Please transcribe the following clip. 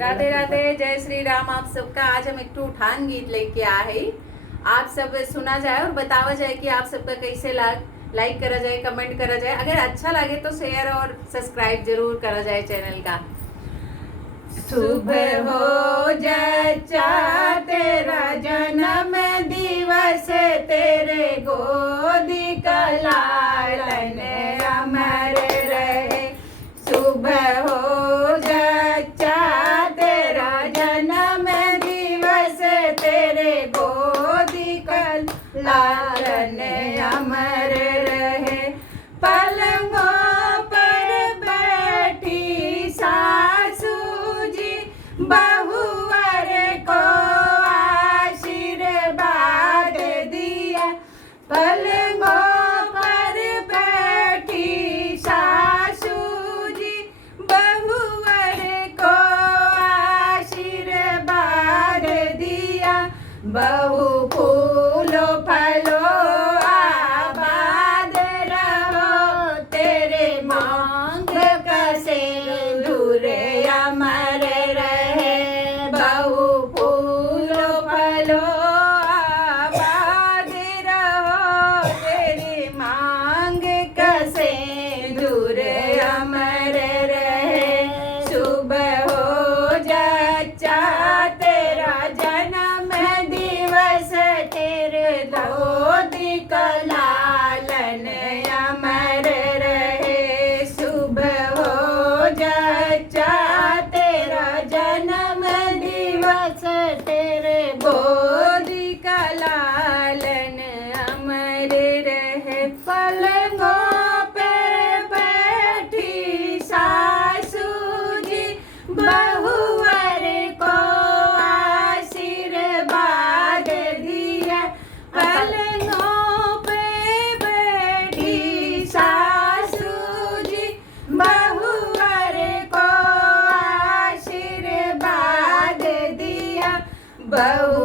राधे राधे, जय श्री राम। आप सबका आज हम एक उठान गीत लेके आ है। आप सब सुना जाए और बतावा जाए कि आप सबका कैसे लाइक करा जाए, कमेंट करा जाए। अगर अच्छा लगे तो शेयर और सब्सक्राइब जरूर करा जाए चैनल का। सुबह हो जच्चा तेरा जन्म दिवस, तेरे गोदी का लालन अमर रहे। सुबह हो जच्चा तेरा जन्म दिवस, तेरे गोदी का लालन अमर रहे। पलंगों पर बैठी सासू जी बहुवर को आशीर्वाद दिया। पलंगों पर बैठी सासू जी बहुवर को आशीर्वाद दिया। बहु फूलो फलो आबाद रहो, तेरे मांग का सिंदूर अमर रहे। बहु फूलो फलो आबाद रहो, तेरी मांग का सिंदूर अमर रहे। सुबह हो जच्चा तेरा जन्म दिवस, तेरे गोदी का लालन अमर रहे। सुबह हो जच्चा तेरा जन्म दिवस, तेरे गोदी का लालन अमर रहे। पलंगों पर बैठी सासू जी बहुवर को आशीर्वाद दिया। पलंगों पे बैठी सासू जी बहुवर को आशीर्वाद दिया। बहु